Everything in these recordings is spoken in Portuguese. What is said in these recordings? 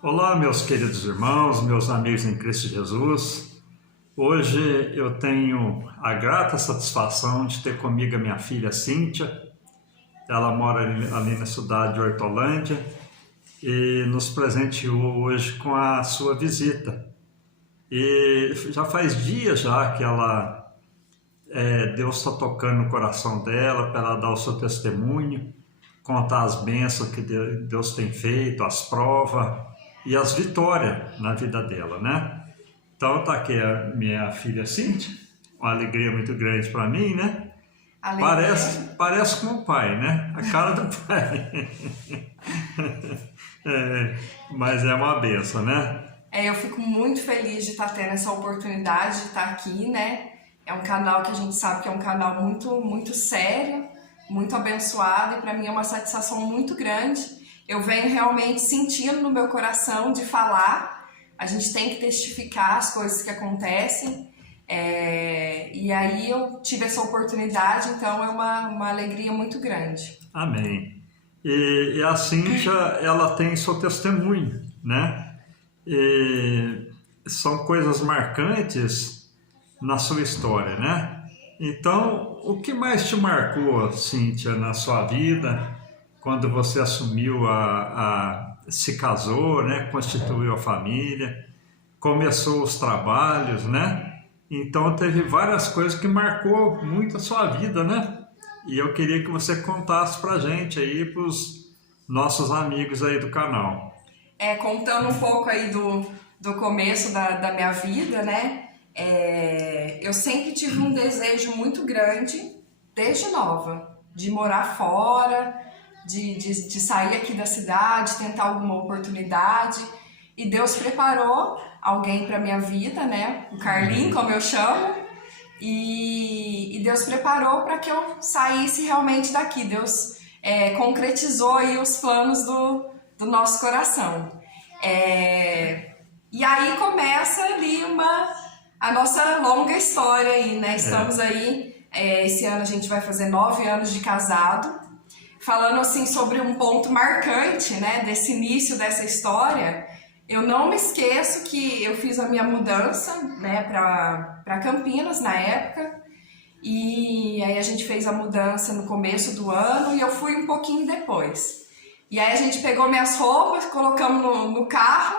Olá, meus queridos irmãos, meus amigos em Cristo Jesus. Hoje eu tenho a grata satisfação de ter comigo a minha filha Cíntia. Ela mora ali na cidade de Hortolândia e nos presenteou hoje com a sua visita. E já faz dias já que Deus está tocando no coração dela para ela dar o seu testemunho, contar as bênçãos que Deus tem feito, as provas e as vitórias na vida dela, né? Então tá aqui a minha filha Cíntia, uma alegria muito grande para mim, né? Parece com o pai, né? A cara do pai. Mas é uma benção, né? Eu fico muito feliz de estar tendo essa oportunidade de estar aqui, né? É um canal que a gente sabe que é um canal muito sério, muito abençoado, e para mim é uma satisfação muito grande. Eu venho realmente sentindo no meu coração de falar. A gente tem que testificar as coisas que acontecem. E aí eu tive essa oportunidade, então é uma alegria muito grande. Amém. E a Cíntia, ela tem seu testemunho, né? E são coisas marcantes na sua história, né? Então, o que mais te marcou, Cíntia, na sua vida, quando você assumiu se casou, né? Constituiu a família, começou os trabalhos, né? Então, teve várias coisas que marcou muito a sua vida, né? E eu queria que você contasse pra gente aí, pros nossos amigos aí do canal. Contando um pouco aí do começo da minha vida, né? Eu sempre tive um desejo muito grande, desde nova, de morar fora, de sair aqui da cidade, tentar alguma oportunidade. E Deus preparou alguém para minha vida, né? O Carlinho, como eu chamo. E Deus preparou para que eu saísse realmente daqui. Deus concretizou aí os planos do nosso coração. E aí começa ali a nossa longa história aí, né? Estamos aí, esse ano a gente vai fazer 9 anos de casado. Falando assim sobre um ponto marcante, né, desse início dessa história, eu não me esqueço que eu fiz a minha mudança, né, para Campinas na época. E aí a gente fez a mudança no começo do ano e eu fui um pouquinho depois. E aí a gente pegou minhas roupas, colocamos no carro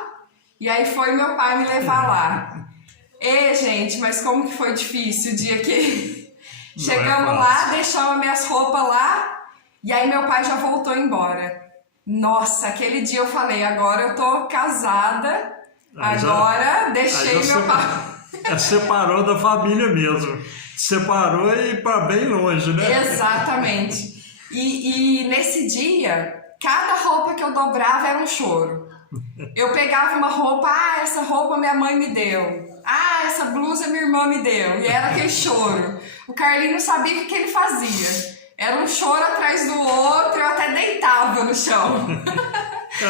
e aí foi meu pai me levar lá. Gente, mas como que foi difícil o dia que chegamos lá, deixamos minhas roupas lá e aí meu pai já voltou embora. Nossa, aquele dia eu falei, agora eu tô casada, deixei meu pai. Separou da família mesmo. Separou e ir para bem longe, né? Exatamente. E nesse dia, cada roupa que eu dobrava era um choro. Eu pegava uma roupa, essa roupa minha mãe me deu. Essa blusa minha irmã me deu. E era aquele choro. O Carlinho não sabia o que ele fazia. Era um choro atrás do outro, eu até deitava no chão.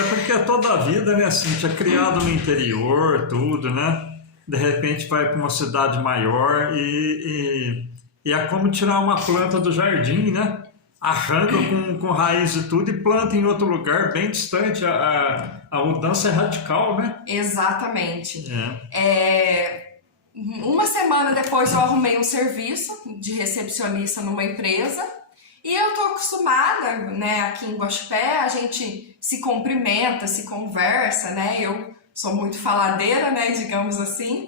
Porque toda a vida, né, Cíntia, criado no interior, tudo, né? De repente vai para uma cidade maior e é como tirar uma planta do jardim, né? Arranca com raiz e tudo e planta em outro lugar bem distante. A mudança é radical, né? Exatamente. Uma semana depois eu arrumei um serviço de recepcionista numa empresa. E eu tô acostumada, né, aqui em Guaxupé, a gente se cumprimenta, se conversa, né, eu sou muito faladeira, né, digamos assim.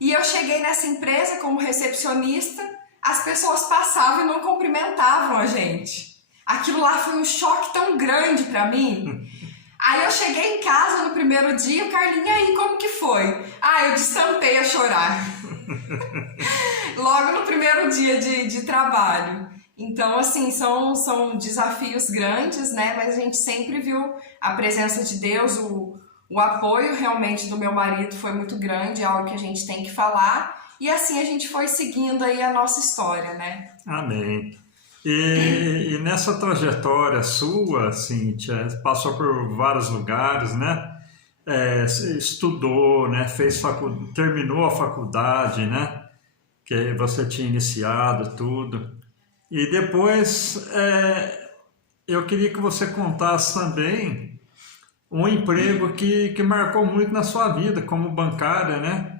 E eu cheguei nessa empresa como recepcionista, as pessoas passavam e não cumprimentavam a gente. Aquilo lá foi um choque tão grande pra mim. Aí eu cheguei em casa no primeiro dia, o Carlinho, e aí, como que foi? Eu destampei a chorar. Logo no primeiro dia de trabalho. Então, assim, são desafios grandes, né? Mas a gente sempre viu a presença de Deus, o apoio realmente do meu marido foi muito grande, é algo que a gente tem que falar. E assim a gente foi seguindo aí a nossa história, né? Amém. E nessa trajetória sua, Cíntia, passou por vários lugares, né? Estudou, né? Terminou a faculdade, né? Que você tinha iniciado tudo. E depois eu queria que você contasse também um emprego que marcou muito na sua vida como bancária, né?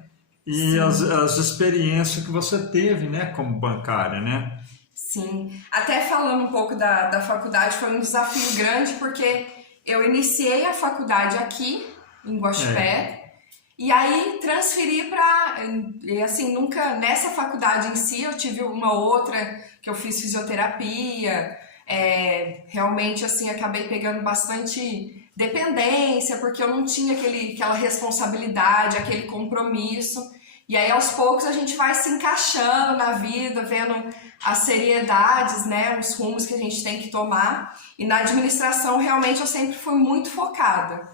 E as experiências que você teve, né, como bancária, né? Sim, até falando um pouco da faculdade, foi um desafio grande porque eu iniciei a faculdade aqui, em Guaxupé, e aí transferi para, assim, nunca, nessa faculdade em si, eu tive uma outra que eu fiz fisioterapia, realmente, assim, acabei pegando bastante dependência, porque eu não tinha aquela responsabilidade, aquele compromisso. E aí, aos poucos, a gente vai se encaixando na vida, vendo as seriedades, né, os rumos que a gente tem que tomar. E na administração, realmente, eu sempre fui muito focada.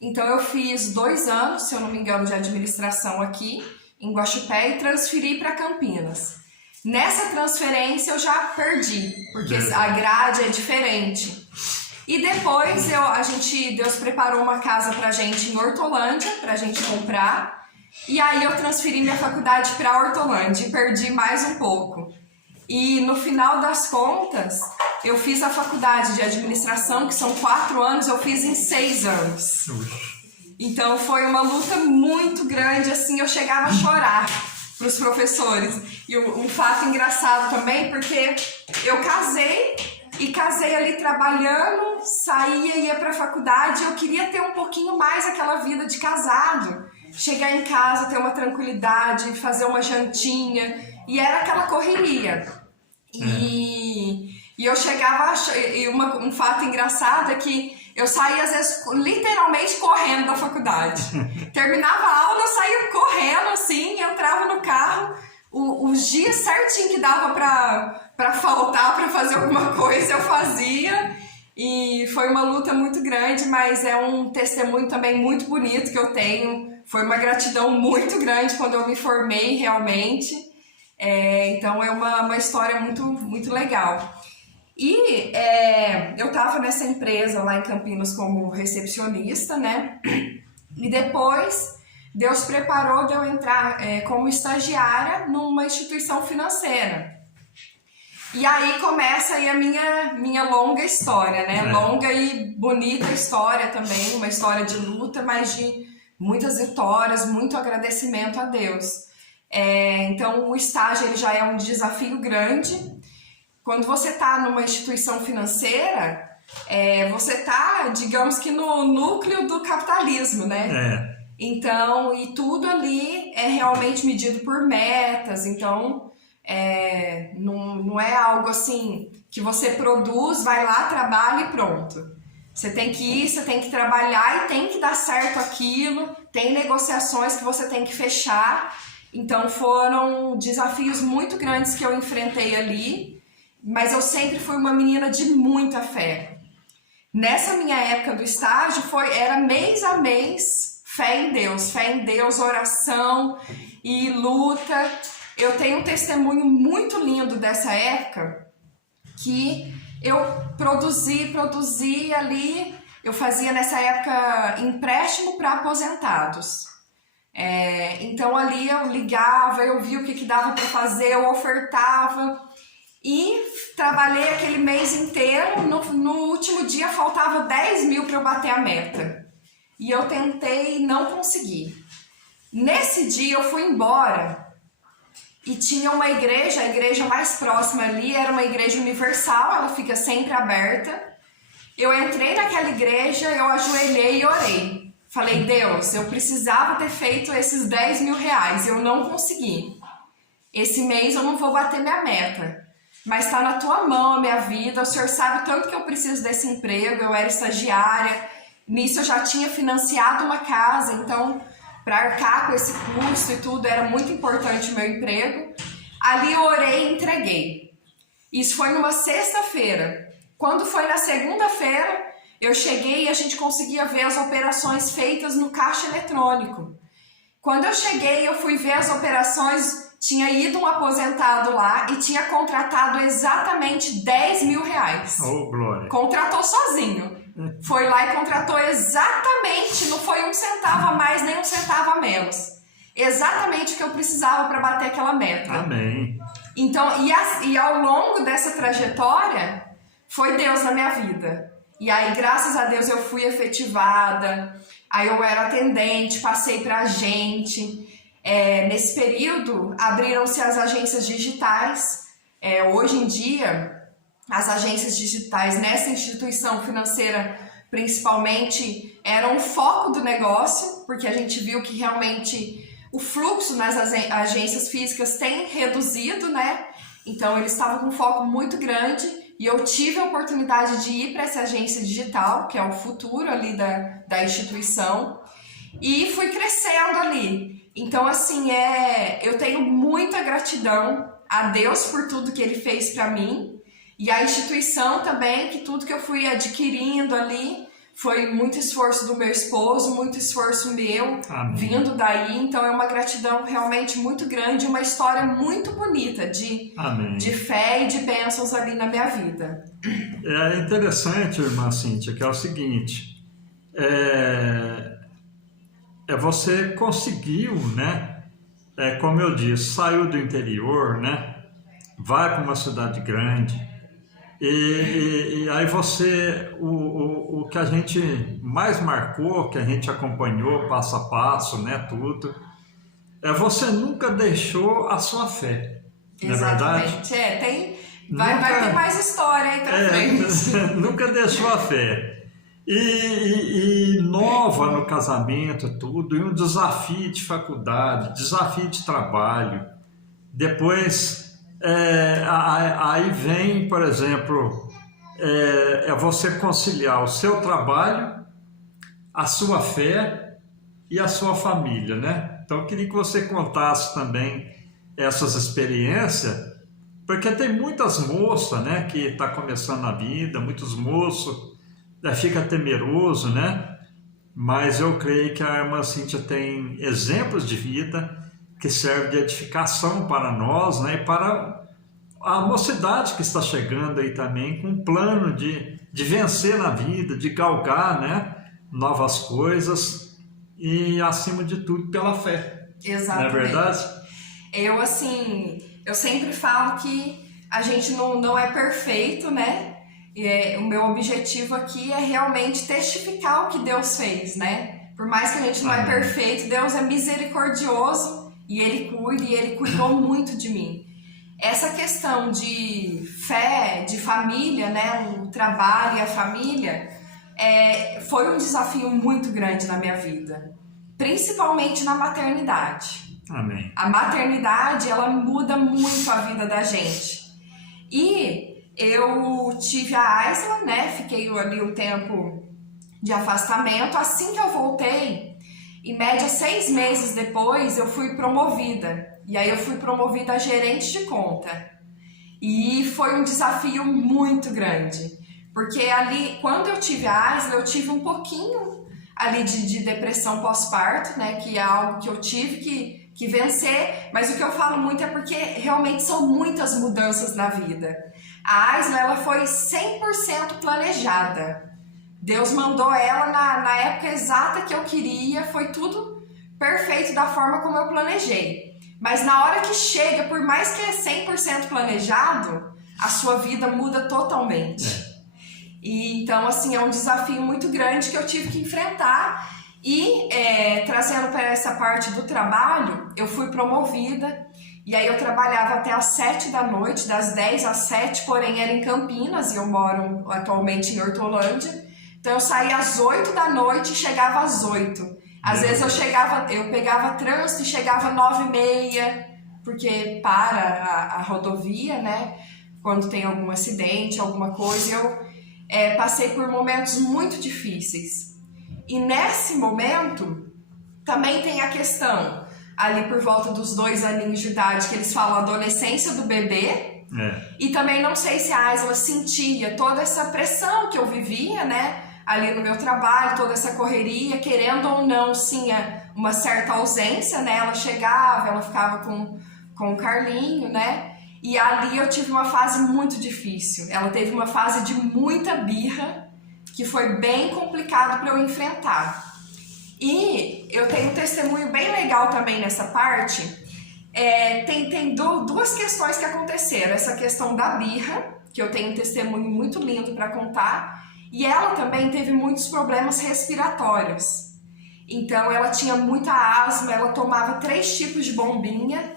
Então, eu fiz 2 anos, se eu não me engano, de administração aqui, em Guaxupé, e transferi para Campinas. Nessa transferência, eu já perdi, porque a grade é diferente. E depois, Deus preparou uma casa pra gente em Hortolândia, pra gente comprar. E aí eu transferi minha faculdade para Hortolândia e perdi mais um pouco. E no final das contas, eu fiz a faculdade de administração, que são 4 anos, eu fiz em 6 anos. Então foi uma luta muito grande, assim, eu chegava a chorar para os professores. E um fato engraçado também, porque eu casei ali trabalhando, saía e ia para a faculdade, eu queria ter um pouquinho mais aquela vida de casado. Chegar em casa, ter uma tranquilidade, fazer uma jantinha, e era aquela correria. E eu chegava, e um fato engraçado é que eu saía às vezes literalmente correndo da faculdade. Terminava a aula, eu saía correndo assim, entrava no carro, os dias certinho que dava pra faltar, pra fazer alguma coisa, eu fazia. E foi uma luta muito grande, mas é um testemunho também muito bonito que eu tenho. Foi uma gratidão muito grande quando eu me formei realmente. Então é uma história muito, muito legal. E eu estava nessa empresa lá em Campinas como recepcionista, né? E depois Deus preparou de eu entrar como estagiária numa instituição financeira. E aí começa aí a minha longa história, né? Longa e bonita história também, uma história de luta, mas de muitas vitórias, muito agradecimento a Deus. Então o estágio ele já é um desafio grande. Quando você está numa instituição financeira, você está, digamos que no núcleo do capitalismo, né? Então, e tudo ali é realmente medido por metas, então não é algo assim que você produz, vai lá, trabalha e pronto. Você tem que ir, você tem que trabalhar e tem que dar certo aquilo, tem negociações que você tem que fechar. Então foram desafios muito grandes que eu enfrentei ali, mas eu sempre fui uma menina de muita fé. Nessa minha época do estágio, era mês a mês fé em Deus, oração e luta. Eu tenho um testemunho muito lindo dessa época, que eu produzi ali, eu fazia nessa época empréstimo para aposentados. Então ali eu ligava, eu via o que dava para fazer, eu ofertava e trabalhei aquele mês inteiro. No último dia faltava 10 mil para eu bater a meta e eu tentei e não consegui. Nesse dia eu fui embora e tinha uma igreja, a igreja mais próxima ali era uma igreja universal, ela fica sempre aberta. Eu entrei naquela igreja, eu ajoelhei e orei. Falei, Deus, eu precisava ter feito esses 10 mil reais, eu não consegui. Esse mês eu não vou bater minha meta, mas está na tua mão a minha vida, o Senhor sabe tanto que eu preciso desse emprego, eu era estagiária, nisso eu já tinha financiado uma casa, então para arcar com esse custo e tudo, era muito importante o meu emprego. Ali eu orei e entreguei. Isso foi numa sexta-feira. Quando foi na segunda-feira, eu cheguei e a gente conseguia ver as operações feitas no caixa eletrônico. Quando eu cheguei, eu fui ver as operações, tinha ido um aposentado lá e tinha contratado exatamente 10 mil reais. Oh, glória. Contratou sozinho. Foi lá e contratou exatamente, não foi 1 centavo a mais, nem 1 centavo a menos. Exatamente o que eu precisava para bater aquela meta. Amém. Então, e ao longo dessa trajetória, foi Deus na minha vida. E aí, graças a Deus, eu fui efetivada. Aí eu era atendente, passei para agente. Nesse período, abriram-se as agências digitais. Hoje em dia, as agências digitais nessa instituição financeira, principalmente, eram o foco do negócio, porque a gente viu que realmente o fluxo nas agências físicas tem reduzido, né? Então, eles estavam com um foco muito grande e eu tive a oportunidade de ir para essa agência digital, que é o futuro ali da instituição, e fui crescendo ali. Então, assim, eu tenho muita gratidão a Deus por tudo que Ele fez para mim e a instituição também, que tudo que eu fui adquirindo ali foi muito esforço do meu esposo, muito esforço meu. Amém. Vindo daí. Então, é uma gratidão realmente muito grande, uma história muito bonita de fé e de bênçãos ali na minha vida. É interessante, irmã Cíntia, que é o seguinte, você conseguiu, né? Como eu disse, saiu do interior, né? Vai para uma cidade grande e aí você, o que a gente mais marcou, que a gente acompanhou passo a passo, né? Tudo, você nunca deixou a sua fé. Exatamente. Não é verdade? Vai ter mais história aí pra frente. Nunca deixou a fé. E nova no casamento, tudo, e um desafio de faculdade, desafio de trabalho. Depois, aí vem, por exemplo, você conciliar o seu trabalho, a sua fé e a sua família, né? Então, eu queria que você contasse também essas experiências, porque tem muitas moças, né, que estão começando a vida, muitos moços fica temeroso, né? Mas eu creio que a irmã Cíntia tem exemplos de vida que servem de edificação para nós, né? E para a mocidade que está chegando aí também, com um plano de vencer na vida, de galgar, né? Novas coisas e, acima de tudo, pela fé. Exatamente. Não é verdade? Eu sempre falo que a gente não é perfeito, né? O meu objetivo aqui é realmente testificar o que Deus fez, né? Por mais que a gente não é perfeito, Deus é misericordioso e Ele cuida e Ele cuidou muito de mim. Essa questão de fé, de família, né? O trabalho e a família foi um desafio muito grande na minha vida, principalmente na maternidade. Amém. A maternidade, ela muda muito a vida da gente. E eu tive a Aisla, né? Fiquei ali um tempo de afastamento. Assim que eu voltei, em média 6 meses depois, eu fui promovida. E aí eu fui promovida a gerente de conta. E foi um desafio muito grande. Porque ali, quando eu tive a Aisla, eu tive um pouquinho ali de depressão pós-parto, né? Que é algo que eu tive que vencer. Mas o que eu falo muito é porque realmente são muitas mudanças na vida. A Aisla, ela foi 100% planejada. Deus mandou ela na época exata que eu queria, foi tudo perfeito da forma como eu planejei. Mas na hora que chega, por mais que é 100% planejado, a sua vida muda totalmente. E então, assim, é um desafio muito grande que eu tive que enfrentar. E trazendo para essa parte do trabalho, eu fui promovida. E aí eu trabalhava até às 7 da noite, das 10 às 7, porém era em Campinas e eu moro atualmente em Hortolândia. Então eu saía às 8 da noite e chegava às 8. Às vezes eu pegava trânsito e chegava às 9h30, porque para a rodovia, né? Quando tem algum acidente, alguma coisa, eu passei por momentos muito difíceis. E nesse momento também tem a questão ali por volta dos 2 aninhos de idade, que eles falam adolescência do bebê. E também não sei se a Aisla sentia toda essa pressão que eu vivia, né? Ali no meu trabalho, toda essa correria, querendo ou não, sim, uma certa ausência, né? Ela chegava, ela ficava com o Carlinho, né? E ali eu tive uma fase muito difícil. Ela teve uma fase de muita birra, que foi bem complicado para eu enfrentar. E eu tenho um testemunho bem legal também nessa parte. Tem duas questões que aconteceram. Essa questão da birra, que eu tenho um testemunho muito lindo para contar. E ela também teve muitos problemas respiratórios. Então ela tinha muita asma, ela tomava 3 tipos de bombinha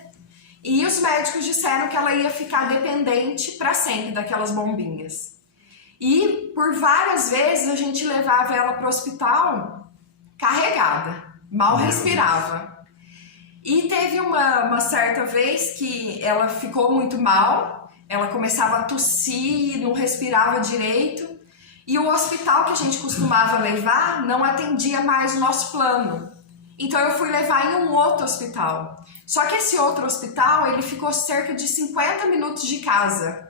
e os médicos disseram que ela ia ficar dependente para sempre daquelas bombinhas. E por várias vezes a gente levava ela para o hospital carregada, mal respirava. E teve uma certa vez que ela ficou muito mal, ela começava a tossir, não respirava direito. E o hospital que a gente costumava levar não atendia mais o nosso plano. Então eu fui levar em um outro hospital. Só que esse outro hospital, ele ficou cerca de 50 minutos de casa.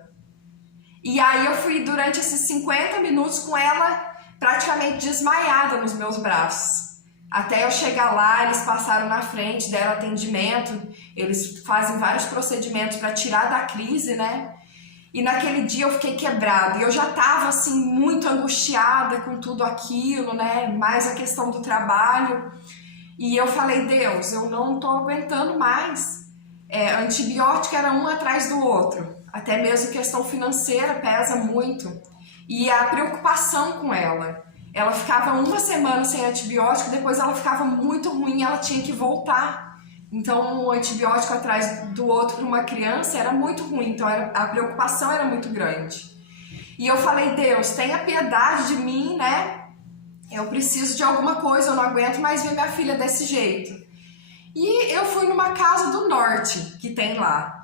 E aí eu fui durante esses 50 minutos com ela praticamente desmaiada nos meus braços. Até eu chegar lá, eles passaram na frente, deram atendimento. Eles fazem vários procedimentos para tirar da crise, né? E naquele dia eu fiquei quebrada, e eu já estava assim muito angustiada com tudo aquilo, né? Mais a questão do trabalho. E eu falei, Deus, eu não estou aguentando mais. Antibiótico era um atrás do outro. Até mesmo questão financeira pesa muito. E a preocupação com ela. Ela ficava 1 semana sem antibiótico, depois ela ficava muito ruim e ela tinha que voltar. Então, um antibiótico atrás do outro para uma criança era muito ruim, então a preocupação era muito grande. E eu falei, Deus, tenha piedade de mim, né? Eu preciso de alguma coisa, eu não aguento mais ver minha filha desse jeito. E eu fui numa casa do norte que tem lá.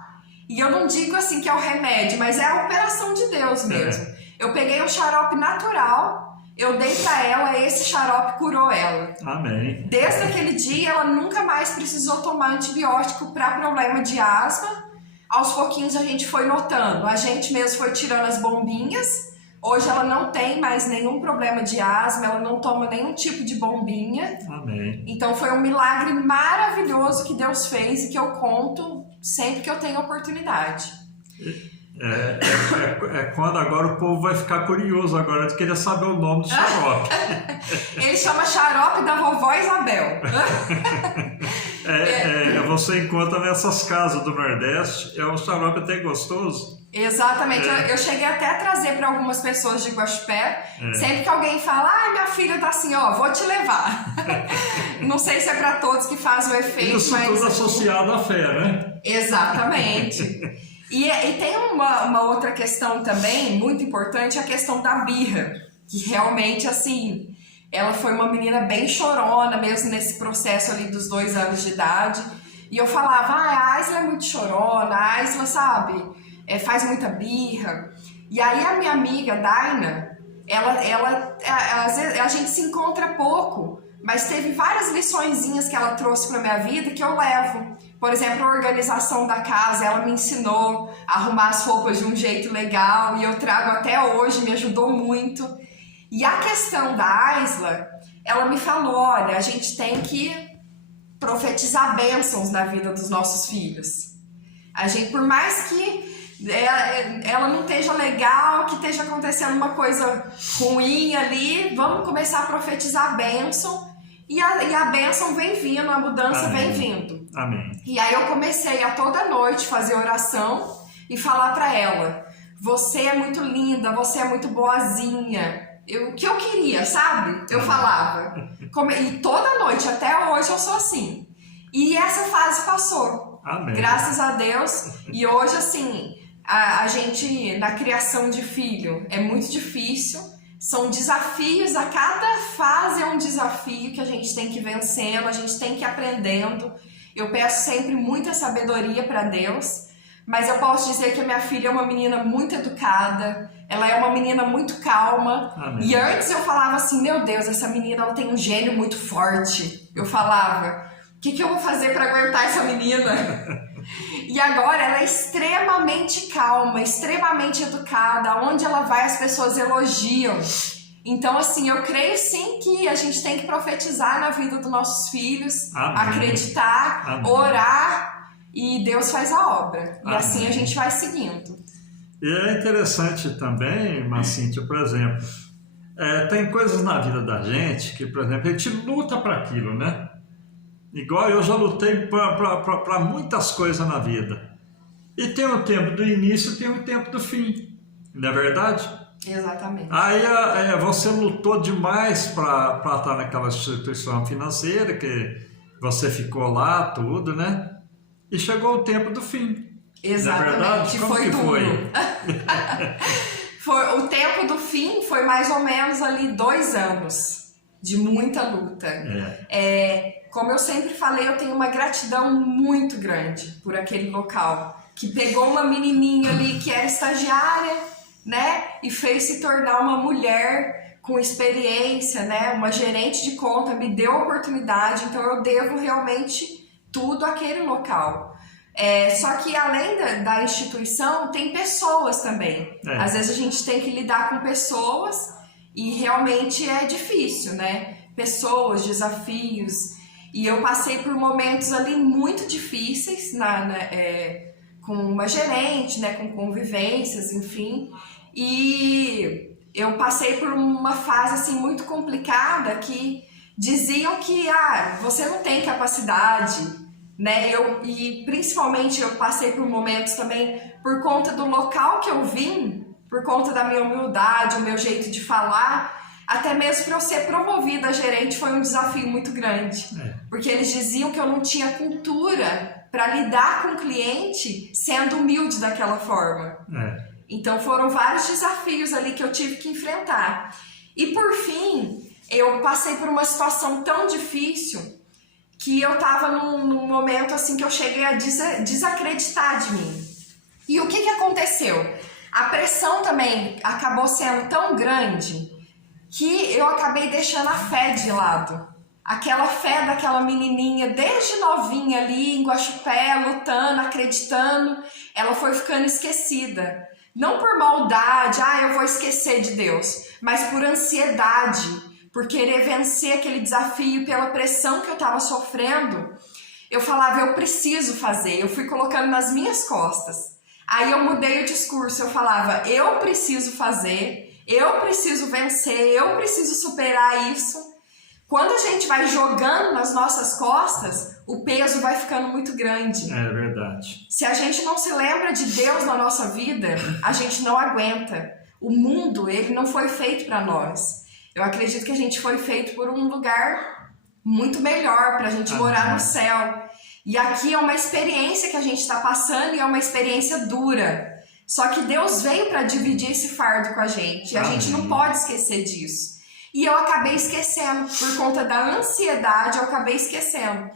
E eu não digo assim que é o remédio, mas é a operação de Deus mesmo. Eu peguei um xarope natural, eu dei pra ela, esse xarope curou ela. Amém. Desde aquele dia, ela nunca mais precisou tomar antibiótico para problema de asma. Aos pouquinhos a gente foi notando, a gente mesmo foi tirando as bombinhas. Hoje ela não tem mais nenhum problema de asma, ela não toma nenhum tipo de bombinha. Amém. Então foi um milagre maravilhoso que Deus fez e que eu conto sempre que eu tenho oportunidade. Quando agora o povo vai ficar curioso agora de querer saber o nome do xarope. Ele chama xarope da vovó Isabel. Você encontra nessas casas do Nordeste, é um xarope até gostoso. Exatamente, eu cheguei até a trazer para algumas pessoas de Guaxupé. Sempre que alguém fala, minha filha tá assim, ó, vou te levar. Não sei se é para todos que faz o efeito, isso mas... tudo associado à fé, né? Exatamente. E tem uma outra questão também, muito importante, a questão da birra. Que realmente, assim, ela foi uma menina bem chorona, mesmo nesse processo ali dos 2 anos de idade. E eu falava, a Aisla é muito chorona, a Aisla, sabe, faz muita birra. E aí a minha amiga, Daina, às vezes a gente se encontra pouco, mas teve várias liçõezinhas que ela trouxe para minha vida que eu levo. Por exemplo, a organização da casa, ela me ensinou a arrumar as roupas de um jeito legal e eu trago até hoje, me ajudou muito. E a questão da Aisla, ela me falou, olha, a gente tem que profetizar bênçãos na vida dos nossos filhos. A gente, por mais que ela não esteja legal, que esteja acontecendo uma coisa ruim ali, vamos começar a profetizar a bênção. E a bênção vem vindo, a mudança Amém. vem vindo. Amém. E aí eu comecei a toda noite fazer oração e falar pra ela, você é muito linda, você é muito boazinha. O que eu queria, sabe? Eu falava. E toda noite, até hoje eu sou assim. E essa fase passou. Amém. Graças a Deus. E hoje, assim, a gente, na criação de filho, é muito difícil. São desafios, a cada fase é um desafio que a gente tem que ir vencendo, a gente tem que ir aprendendo. Eu peço sempre muita sabedoria para Deus, mas eu posso dizer que a minha filha é uma menina muito educada, ela é uma menina muito calma. Amém. E antes eu falava assim, meu Deus, essa menina ela tem um gênio muito forte. Eu falava, o que eu vou fazer para aguentar essa menina? E agora ela é extremamente calma, extremamente educada, onde ela vai as pessoas elogiam. Então assim, eu creio sim que a gente tem que profetizar na vida dos nossos filhos, Amém. acreditar, Amém. Orar e Deus faz a obra. Amém. E assim a gente vai seguindo. E é interessante também, Marcíntia, por exemplo, tem coisas na vida da gente que, por exemplo, a gente luta para aquilo, né? Igual eu já lutei para muitas coisas na vida. E tem o tempo do início e tem o tempo do fim, não é verdade? Exatamente. Aí você lutou demais para estar naquela instituição financeira, que você ficou lá, tudo, né? E chegou o tempo do fim. Exatamente. Não é verdade? Como foi que duro. foi? O tempo do fim foi mais ou menos ali 2 anos de muita luta. Como eu sempre falei, eu tenho uma gratidão muito grande por aquele local, que pegou uma menininha ali que era estagiária, né, e fez se tornar uma mulher com experiência, né, uma gerente de conta, me deu a oportunidade, então eu devo realmente tudo àquele local. Só que além da instituição, tem pessoas também. Às vezes a gente tem que lidar com pessoas e realmente é difícil, né? Pessoas, desafios. E eu passei por momentos ali muito difíceis com uma gerente, né? Com convivências, enfim. E eu passei por uma fase assim muito complicada que diziam que você não tem capacidade, né? E principalmente eu passei por momentos também por conta do local que eu vim, por conta da minha humildade, o meu jeito de falar, até mesmo para eu ser promovida a gerente foi um desafio muito grande, porque eles diziam que eu não tinha cultura para lidar com o cliente sendo humilde daquela forma. Então foram vários desafios ali que eu tive que enfrentar. E por fim, eu passei por uma situação tão difícil que eu estava num momento assim que eu cheguei a desacreditar de mim. E o que aconteceu? A pressão também acabou sendo tão grande que eu acabei deixando a fé de lado. Aquela fé daquela menininha desde novinha ali em Guaxupé, lutando, acreditando, ela foi ficando esquecida. Não por maldade, eu vou esquecer de Deus, mas por ansiedade, por querer vencer aquele desafio, pela pressão que eu estava sofrendo. Eu falava, eu preciso fazer, eu fui colocando nas minhas costas. Aí eu mudei o discurso, eu falava, eu preciso fazer, eu preciso vencer, eu preciso superar isso. Quando a gente vai jogando nas nossas costas, o peso vai ficando muito grande. É verdade. Se a gente não se lembra de Deus na nossa vida, a gente não aguenta. O mundo, ele não foi feito para nós. Eu acredito que a gente foi feito por um lugar muito melhor, para a gente morar no céu. E aqui é uma experiência que a gente está passando e é uma experiência dura. Só que Deus veio para dividir esse fardo com a gente. E a gente não pode esquecer disso. E eu acabei esquecendo, por conta da ansiedade, eu acabei esquecendo.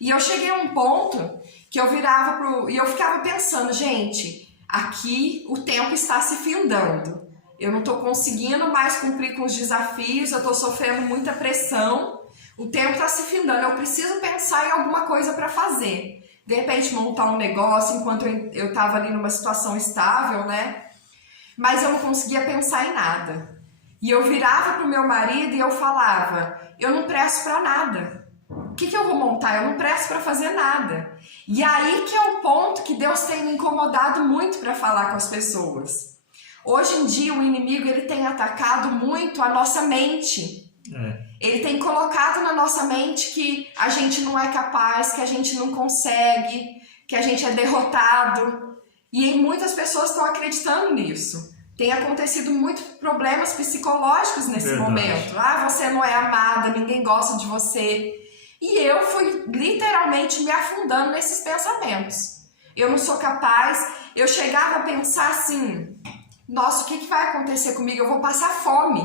E eu cheguei a um ponto que eu virava e eu ficava pensando, gente, aqui o tempo está se findando. Eu não estou conseguindo mais cumprir com os desafios, eu estou sofrendo muita pressão. O tempo está se findando, eu preciso pensar em alguma coisa para fazer. De repente montar um negócio enquanto eu estava ali numa situação estável, né? Mas eu não conseguia pensar em nada. E eu virava para o meu marido e eu falava, eu não presto para nada. O que eu vou montar? Eu não presto para fazer nada. E aí que é o ponto que Deus tem me incomodado muito para falar com as pessoas. Hoje em dia o inimigo ele tem atacado muito a nossa mente. Ele tem colocado na nossa mente que a gente não é capaz, que a gente não consegue, que a gente é derrotado. E muitas pessoas estão acreditando nisso. Tem acontecido muitos problemas psicológicos nesse momento. Você não é amada, ninguém gosta de você. E eu fui literalmente me afundando nesses pensamentos. Eu não sou capaz. Eu chegava a pensar assim, nossa, o que vai acontecer comigo? Eu vou passar fome.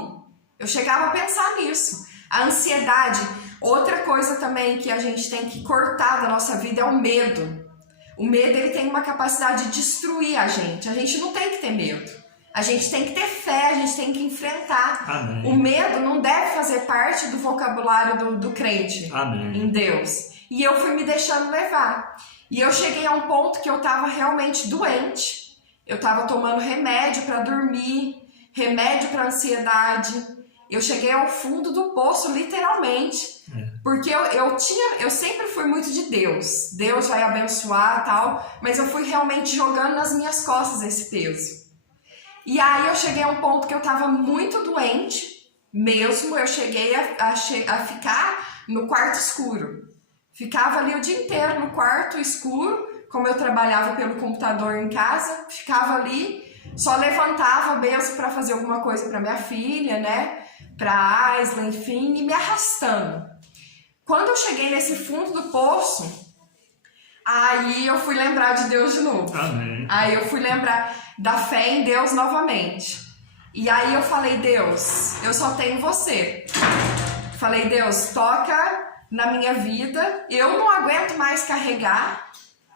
Eu chegava a pensar nisso. A ansiedade. Outra coisa também que a gente tem que cortar da nossa vida é o medo. O medo ele tem uma capacidade de destruir a gente. A gente não tem que ter medo. A gente tem que ter fé, a gente tem que enfrentar. Amém. O medo não deve fazer parte do vocabulário do crente. Amém. Em Deus. E eu fui me deixando levar. E eu cheguei a um ponto que eu estava realmente doente. Eu estava tomando remédio para dormir, remédio para ansiedade. Eu cheguei ao fundo do poço, literalmente. Porque eu sempre fui muito de Deus. Deus vai abençoar e tal. Mas eu fui realmente jogando nas minhas costas esse peso. E aí eu cheguei a um ponto que eu estava muito doente mesmo. Eu cheguei a ficar no quarto escuro. Ficava ali o dia inteiro no quarto escuro. Como eu trabalhava pelo computador em casa, ficava ali só levantava mesmo para fazer alguma coisa para minha filha, né? Para Aisla, enfim, e me arrastando. Quando eu cheguei nesse fundo do poço, aí eu fui lembrar de Deus de novo. Amém. Aí eu fui lembrar da fé em Deus novamente. E aí eu falei, Deus, eu só tenho você. Falei, Deus, toca na minha vida, eu não aguento mais carregar,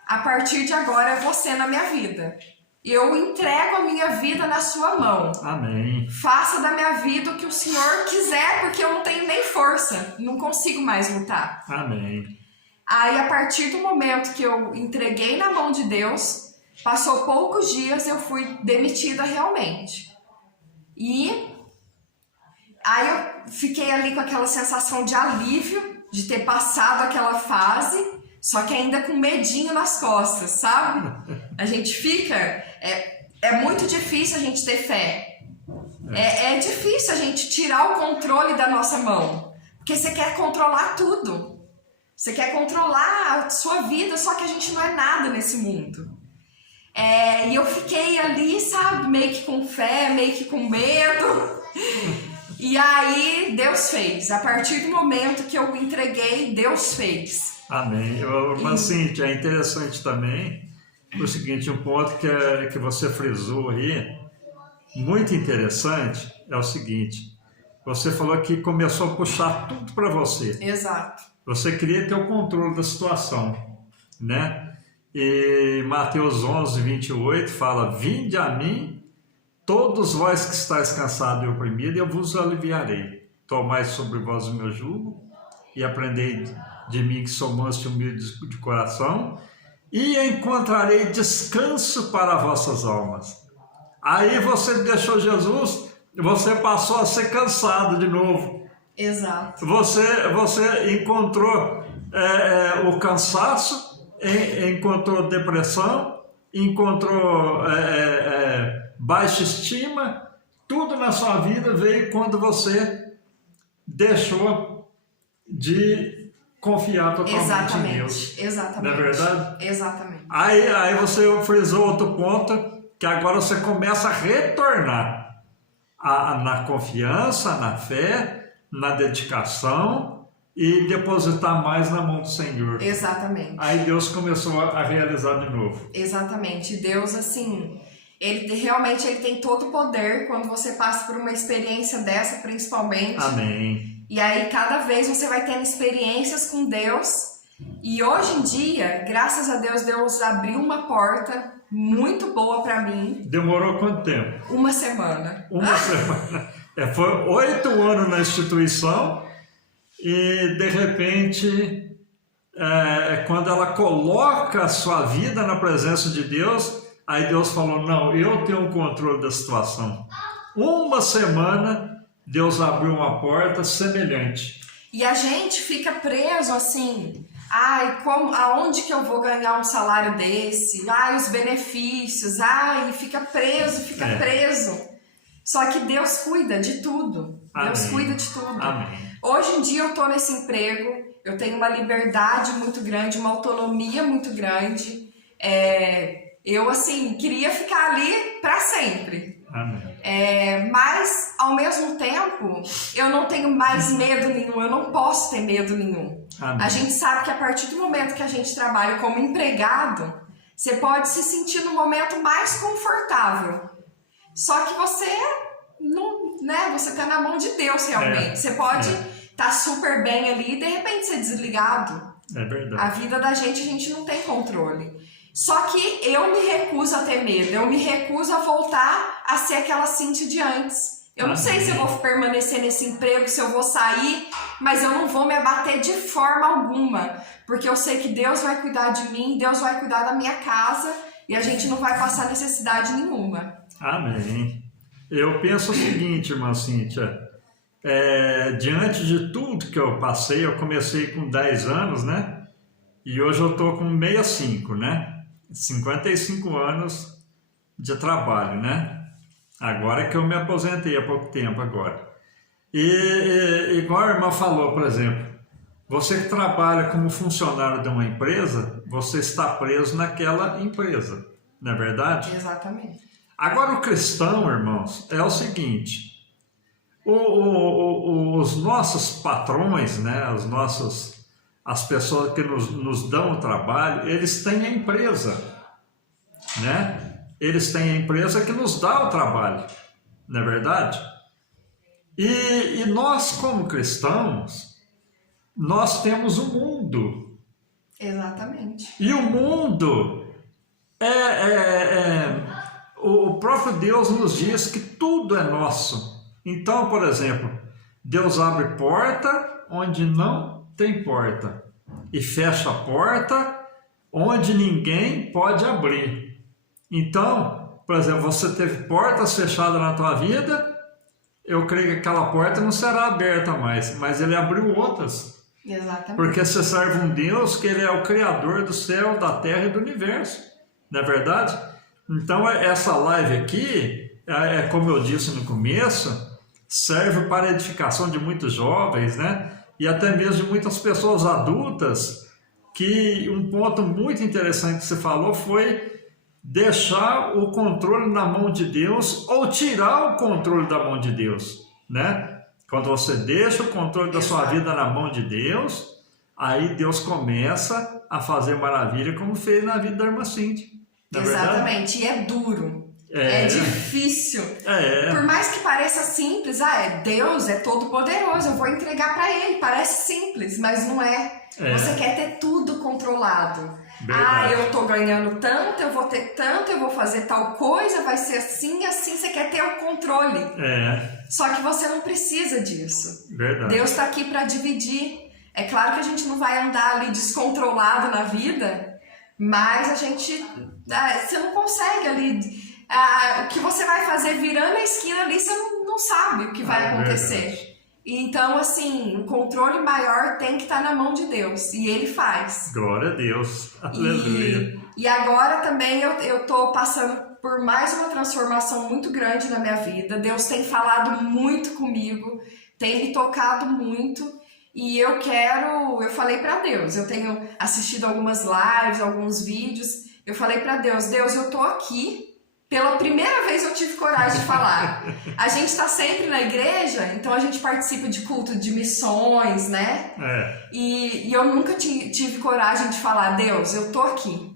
a partir de agora é você na minha vida. Eu entrego a minha vida na sua mão. Amém. Faça da minha vida o que o Senhor quiser, porque eu não tenho nem força, não consigo mais lutar. Amém. Aí, a partir do momento que eu entreguei na mão de Deus, passou poucos dias, eu fui demitida realmente. E aí eu fiquei ali com aquela sensação de alívio, de ter passado aquela fase, só que ainda com medinho nas costas, sabe? A gente fica... É muito difícil a gente ter fé. É difícil a gente tirar o controle da nossa mão. Porque você quer controlar tudo. Você quer controlar a sua vida, só que a gente não é nada nesse mundo. E eu fiquei ali, sabe, meio que com fé, meio que com medo. E aí Deus fez. A partir do momento que eu entreguei, Deus fez. Amém. Mas, Cíntia, é interessante também o seguinte, um ponto que você frisou aí, muito interessante, é o seguinte, você falou que começou a puxar tudo para você. Exato. Você queria ter o controle da situação, né? E Mateus 11, 28 fala, vinde a mim, todos vós que estáis cansados e oprimidos, eu vos aliviarei. Tomai sobre vós o meu jugo e aprendei de mim que sou manso e humilde de coração, e encontrarei descanso para vossas almas. Aí você deixou Jesus, você passou a ser cansado de novo. Exato. Você encontrou o cansaço, encontrou depressão, encontrou baixa estima, tudo na sua vida veio quando você deixou de confiar totalmente em Deus. Exatamente. Não é verdade? Exatamente. Aí você frisou outro ponto, que agora você começa a retornar na confiança, na fé, na dedicação e depositar mais na mão do Senhor. Exatamente. Aí Deus começou a realizar de novo. Exatamente. Deus, assim, ele tem todo o poder quando você passa por uma experiência dessa, principalmente. Amém. E aí, cada vez você vai tendo experiências com Deus. E hoje em dia, graças a Deus, Deus abriu uma porta muito boa para mim. Demorou quanto tempo? Uma semana. Uma semana. Foi 8 anos na instituição e, de repente, quando ela coloca a sua vida na presença de Deus, aí Deus falou, não, eu tenho o controle da situação. Uma semana... Deus abriu uma porta semelhante. E a gente fica preso assim, aonde que eu vou ganhar um salário desse? Os benefícios, fica preso. Só que Deus cuida de tudo. Amém. Deus cuida de tudo. Amém. Hoje em dia eu tô nesse emprego, eu tenho uma liberdade muito grande, uma autonomia muito grande. Eu, assim, queria ficar ali para sempre. Amém. Mas, ao mesmo tempo, eu não tenho mais medo nenhum, eu não posso ter medo nenhum. Amém. A gente sabe que a partir do momento que a gente trabalha como empregado, você pode se sentir no momento mais confortável. Só que você não, né? Você tá na mão de Deus realmente. Você pode estar super bem ali e de repente ser desligado. É verdade. A vida da gente, a gente não tem controle. Só que eu me recuso a ter medo, eu me recuso a voltar a ser aquela Cíntia de antes. Eu não sei se eu vou permanecer nesse emprego, se eu vou sair, mas eu não vou me abater de forma alguma, porque eu sei que Deus vai cuidar de mim, Deus vai cuidar da minha casa e a gente não vai passar necessidade nenhuma. Amém. Eu penso o seguinte, irmã Cíntia, diante de tudo que eu passei, eu comecei com 10 anos, né? E hoje eu estou com 65, né? 55 anos de trabalho, né? Agora que eu me aposentei há pouco tempo agora. E igual a irmã falou, por exemplo, você que trabalha como funcionário de uma empresa, você está preso naquela empresa, não é verdade? Exatamente. Agora, o cristão, irmãos, é o seguinte, os nossos patrões, né, as pessoas que nos dão o trabalho, eles têm a empresa, né? Eles têm a empresa que nos dá o trabalho, não é verdade? E nós, como cristãos, nós temos o mundo. Exatamente. E o mundo o próprio Deus nos diz que tudo é nosso. Então, por exemplo, Deus abre porta onde não tem porta e fecha a porta onde ninguém pode abrir. Então, por exemplo, você teve portas fechadas na tua vida, eu creio que aquela porta não será aberta mais, mas ele abriu outras. Exatamente. Porque você serve um Deus que ele é o Criador do céu, da terra e do universo. Não é verdade? Então, essa live aqui, como eu disse no começo, serve para a edificação de muitos jovens, né? E até mesmo de muitas pessoas adultas, que um ponto muito interessante que você falou foi deixar o controle na mão de Deus ou tirar o controle da mão de Deus, né? Quando você deixa o controle da sua vida na mão de Deus, aí Deus começa a fazer maravilha, como fez na vida da irmã Cíntia. Exatamente, e é duro, é difícil. Por mais que pareça simples, Deus é todo poderoso, eu vou entregar para Ele, parece simples, mas não é. Você quer ter tudo controlado. Verdade. Eu tô ganhando tanto, eu vou ter tanto, eu vou fazer tal coisa, vai ser assim, assim, você quer ter o controle. Só que você não precisa disso. Verdade. Deus está aqui para dividir. É claro que a gente não vai andar ali descontrolado na vida, mas você não consegue ali, o que você vai fazer virando a esquina ali, você não sabe o que vai acontecer. Verdade. Então, assim, o controle maior tem que estar na mão de Deus, e Ele faz. Glória a Deus, aleluia. E agora também eu tô passando por mais uma transformação muito grande na minha vida. Deus tem falado muito comigo, tem me tocado muito. E eu falei para Deus, eu tenho assistido algumas lives, alguns vídeos, eu falei para Deus, eu tô aqui, pela primeira vez eu tive coragem de falar. A gente está sempre na igreja, então a gente participa de culto de missões, né? E eu nunca tive coragem de falar, Deus, eu tô aqui.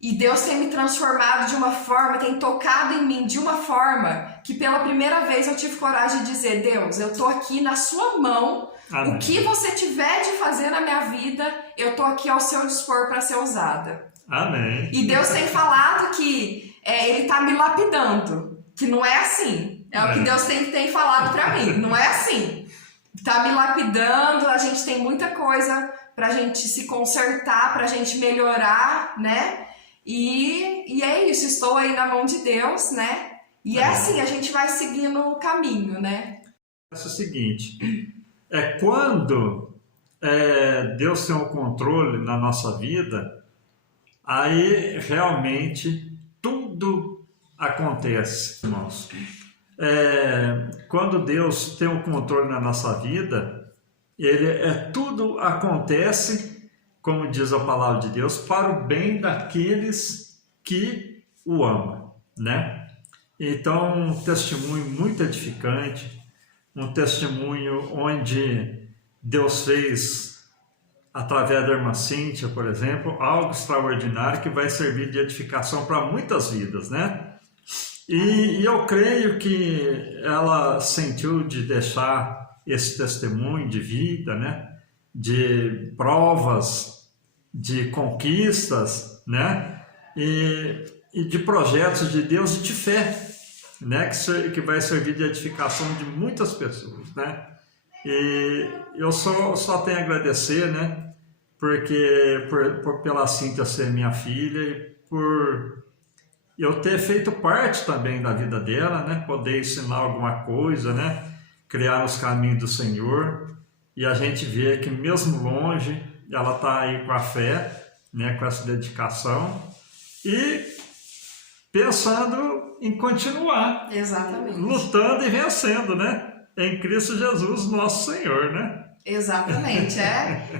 E Deus tem me transformado de uma forma, tem tocado em mim de uma forma que pela primeira vez eu tive coragem de dizer, Deus, eu tô aqui na sua mão. Amém. O que você tiver de fazer na minha vida, eu tô aqui ao seu dispor para ser usada. Amém. E Deus tem falado que Ele tá me lapidando, que não é assim. É o que Deus tem falado para mim, não é assim. Tá me lapidando, a gente tem muita coisa pra gente se consertar, pra gente melhorar, né? E é isso, estou aí na mão de Deus, né? E é assim, a gente vai seguindo o caminho, né? É o seguinte, quando Deus tem o controle na nossa vida, aí realmente tudo acontece, irmãos. Quando Deus tem o controle na nossa vida, tudo acontece, como diz a palavra de Deus, para o bem daqueles que o amam, né? Então, um testemunho muito edificante, um testemunho onde Deus fez, através da irmã Cíntia, por exemplo, algo extraordinário que vai servir de edificação para muitas vidas, né? E eu creio que ela sentiu de deixar esse testemunho de vida, né? De provas, de conquistas, né? E de projetos de Deus e de fé, né? Que vai servir de edificação de muitas pessoas, né? E eu só tenho a agradecer, né? Porque pela Cíntia ser minha filha e por eu ter feito parte também da vida dela, né? Poder ensinar alguma coisa, né? Criar os caminhos do Senhor. E a gente vê que mesmo longe, ela está aí com a fé, né? Com essa dedicação e pensando em continuar. Exatamente. Lutando e vencendo, né? Em Cristo Jesus, nosso Senhor, né? Exatamente,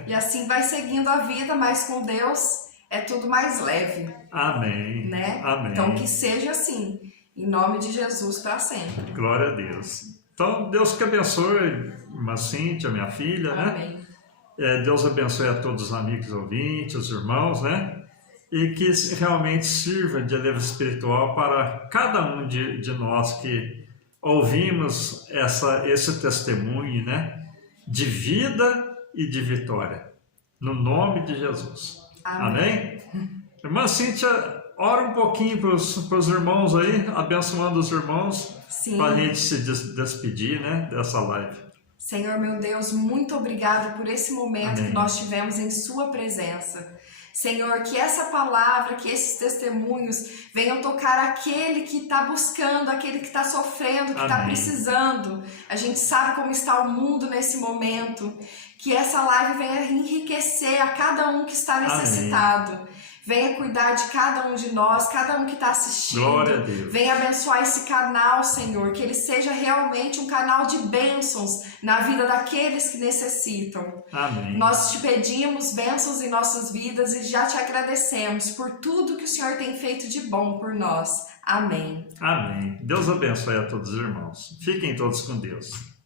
E assim vai seguindo a vida, mas com Deus é tudo mais leve, Amém. né? Amém. Então que seja assim, em nome de Jesus para sempre. Glória a Deus. Então, Deus que abençoe, irmã Cíntia, minha filha, né? Amém. Deus abençoe a todos os amigos ouvintes, os irmãos, né? E que realmente sirva de leva espiritual para cada um de nós que ouvimos esse testemunho, né? De vida e de vitória. No nome de Jesus. Amém? Amém? Irmã Cíntia, ora um pouquinho para os irmãos aí, abençoando os irmãos, para a gente se despedir, né? Dessa live. Senhor, meu Deus, muito obrigado por esse momento que nós tivemos em sua presença. Senhor, que essa palavra, que esses testemunhos venham tocar aquele que está buscando, aquele que está sofrendo, que está precisando. A gente sabe como está o mundo nesse momento. Que essa live venha enriquecer a cada um que está necessitado. Venha cuidar de cada um de nós, cada um que está assistindo. Glória a Deus. Venha abençoar esse canal, Senhor, que ele seja realmente um canal de bênçãos na vida daqueles que necessitam. Amém. Nós te pedimos bênçãos em nossas vidas e já te agradecemos por tudo que o Senhor tem feito de bom por nós. Amém. Amém. Deus abençoe a todos os irmãos. Fiquem todos com Deus.